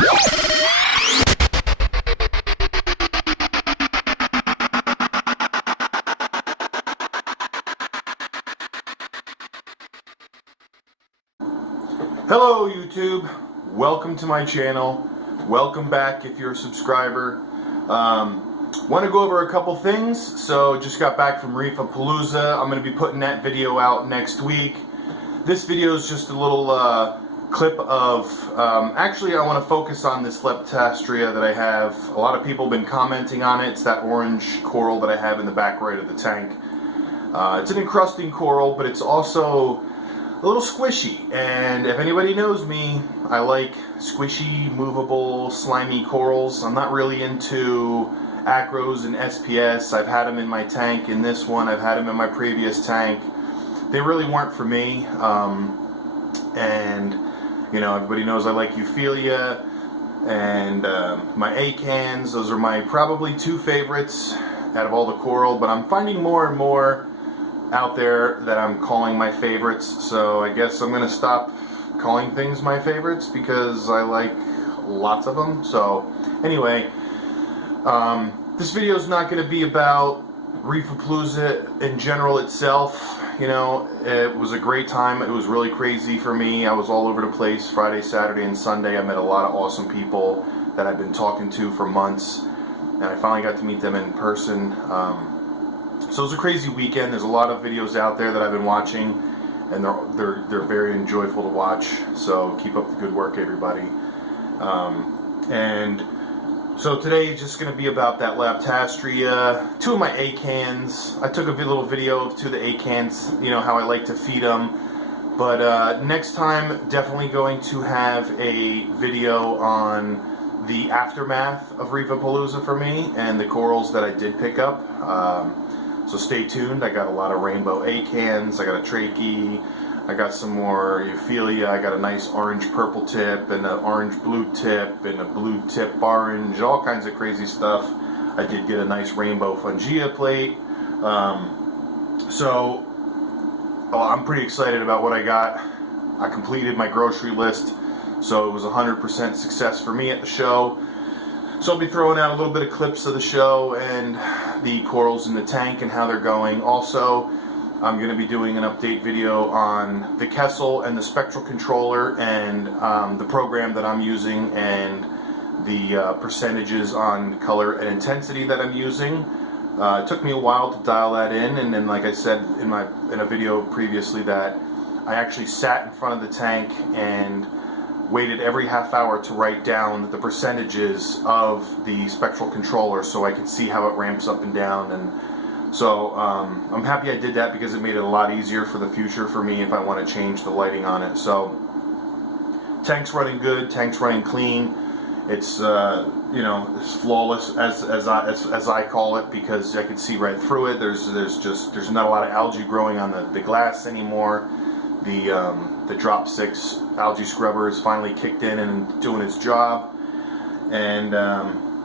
Hello YouTube, welcome to my channel, welcome back if you're a subscriber. Want to go over a couple things. So just got back from Reefapalooza. I'm going to be putting that video out next week. This video is just a little clip of, actually I want to focus on this Leptastria that I have. A lot of people have been commenting on it. It's that orange coral that I have in the back right of the tank. It's an encrusting coral, but it's also a little squishy, and if anybody knows me, I like squishy, movable, slimy corals. I'm not really into acros and SPS. I've had them in my tank in this one, I've had them in my previous tank. They really weren't for me, and you know, everybody knows I like Euphyllia and my acans. Those are my probably two favorites out of all the coral, but I'm finding more and more out there that I'm calling my favorites, so I guess I'm gonna stop calling things my favorites because I like lots of them. So anyway, this video is not going to be about Reefapalooza in general itself. You know, it was a great time. It was really crazy for me. I was all over the place Friday, Saturday, and Sunday. I met a lot of awesome people that I've been talking to for months, and I finally got to meet them in person. So it was a crazy weekend. There's a lot of videos out there that I've been watching, and they're very enjoyable to watch. So keep up the good work, everybody. And so today is just going to be about that Leptastria, two of my acans. I took a little video of two of the acans, you know, how I like to feed them. But next time, definitely going to have a video on the aftermath of Reefapalooza for me and the corals that I did pick up. So stay tuned. I got a lot of rainbow acans, I got a trachea, I got some more Euphyllia, I got a nice orange purple tip and an orange blue tip and a blue tip orange, all kinds of crazy stuff. I did get a nice rainbow fungia plate. So I'm pretty excited about what I got. I completed my grocery list, so it was 100% success for me at the show. So I'll be throwing out a little bit of clips of the show and the corals in the tank and how they're going. Also, I'm going to be doing an update video on the Kessel and the spectral controller and the program that I'm using and the percentages on color and intensity that I'm using. It took me a while to dial that in, and then like I said in a video previously that I actually sat in front of the tank and waited every half hour to write down the percentages of the spectral controller so I could see how it ramps up and down. And so I'm happy I did that because it made it a lot easier for the future for me if I want to change the lighting on it. So tank's running good, tank's running clean. It's you know, it's flawless as I call it, because I can see right through it. There's not a lot of algae growing on the glass anymore. The Drop 6 algae scrubber is finally kicked in and doing its job, and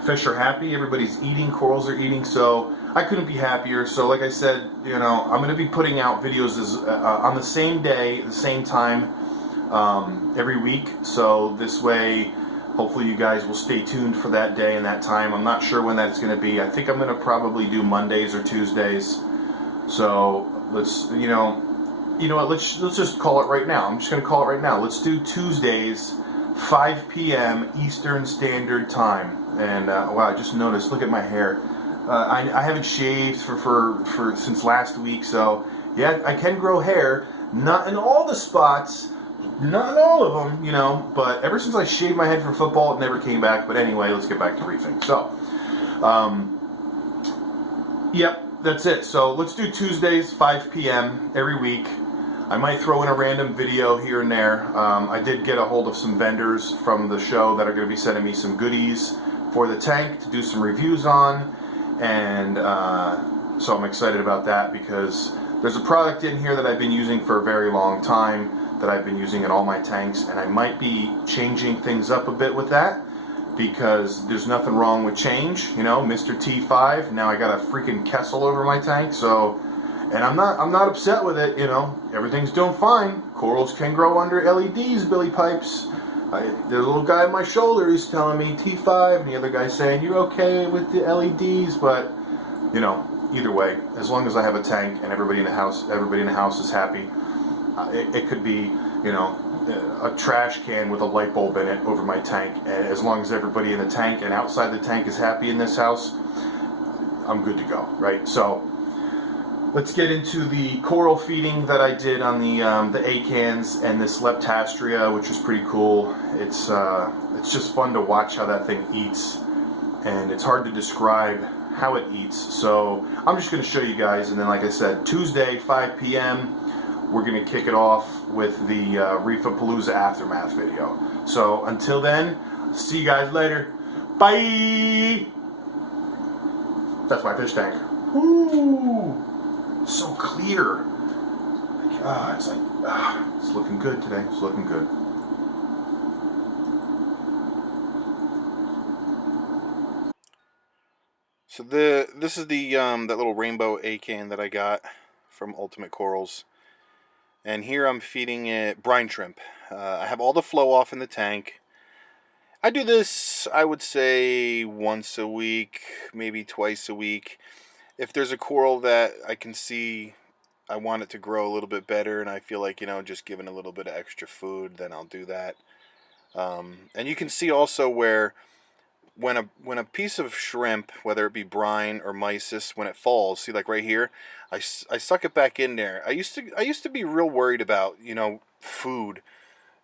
fish are happy. Everybody's eating, corals are eating, so I couldn't be happier. So like I said, you know, I'm going to be putting out videos on the same day, the same time, every week. So this way, hopefully you guys will stay tuned for that day and that time. I'm not sure when that's going to be. I think I'm going to probably do Mondays or Tuesdays. So let's, you know what, let's just call it right now. I'm just going to call it right now. Let's do Tuesdays, 5 p.m. Eastern Standard Time. And wow, I just noticed, look at my hair. I haven't shaved for since last week, so yeah, I can grow hair. Not in all the spots, not in all of them, you know, but ever since I shaved my head for football, it never came back. But anyway, let's get back to reefing. So, yep, that's it. So let's do Tuesdays, 5 p.m. every week. I might throw in a random video here and there. I did get a hold of some vendors from the show that are going to be sending me some goodies for the tank to do some reviews on, and so I'm excited about that because there's a product in here that I've been using for a very long time that I've been using in all my tanks, and I might be changing things up a bit with that because there's nothing wrong with change, you know. Mr. T5, now I got a freaking Kessel over my tank, so, and I'm not upset with it, you know. Everything's doing fine. Corals can grow under LEDs, Billy Pipes. The little guy on my shoulder, he's telling me T5, and the other guy's saying, you're okay with the LEDs, but, you know, either way, as long as I have a tank and everybody in the house is happy, it could be, you know, a trash can with a light bulb in it over my tank, and as long as everybody in the tank and outside the tank is happy in this house, I'm good to go, right? So let's get into the coral feeding that I did on the acans and this Leptastria, which is pretty cool. It's just fun to watch how that thing eats, and it's hard to describe how it eats. So I'm just going to show you guys, and then like I said, Tuesday 5 p.m. we're going to kick it off with the Reefapalooza Aftermath video. So until then, see you guys later. Bye! That's my fish tank. Ooh, so clear. It's like, it's looking good today. It's looking good. So this is the that little rainbow acan that I got from Ultimate Corals. And here I'm feeding it brine shrimp. I have all the flow off in the tank. I do this, I would say, once a week, maybe twice a week. If there's a coral that I can see I want it to grow a little bit better, and I feel like, you know, just giving a little bit of extra food, then I'll do that. And you can see also where when a piece of shrimp, whether it be brine or mysis, when it falls, see, like right here, I suck it back in there. I used to be real worried about, you know, food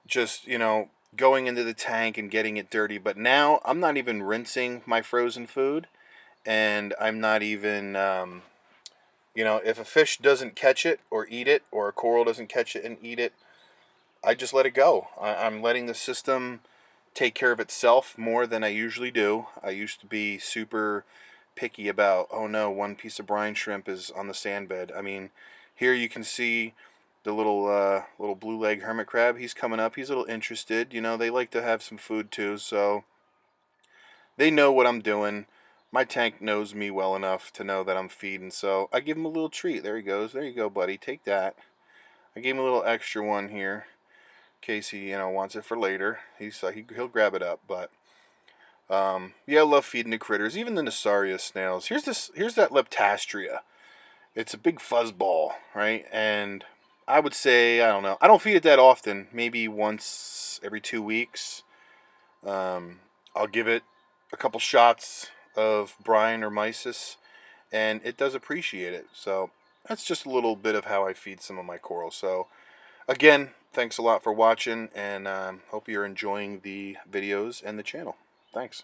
just, you know, going into the tank and getting it dirty, but now I'm not even rinsing my frozen food, and I'm not even you know, if a fish doesn't catch it or eat it, or a coral doesn't catch it and eat it, I just let it go. I'm letting the system take care of itself more than I usually do. I used to be super picky about, oh no, one piece of brine shrimp is on the sand bed. I mean, here you can see the little blue leg hermit crab. He's coming up. He's a little interested. You know, they like to have some food too, so they know what I'm doing. My tank knows me well enough to know that I'm feeding, so I give him a little treat. There he goes. There you go, buddy. Take that. I gave him a little extra one here in case he, you know, wants it for later. He'll grab it up, but yeah, I love feeding the critters, even the Nasaria snails. Here's that Leptastria. It's a big fuzzball, right? And I would say, I don't know, I don't feed it that often. Maybe once every 2 weeks. I'll give it a couple shots of brine or mysis, and it does appreciate it. So that's just a little bit of how I feed some of my corals. So again, thanks a lot for watching, and hope you're enjoying the videos and the channel. Thanks.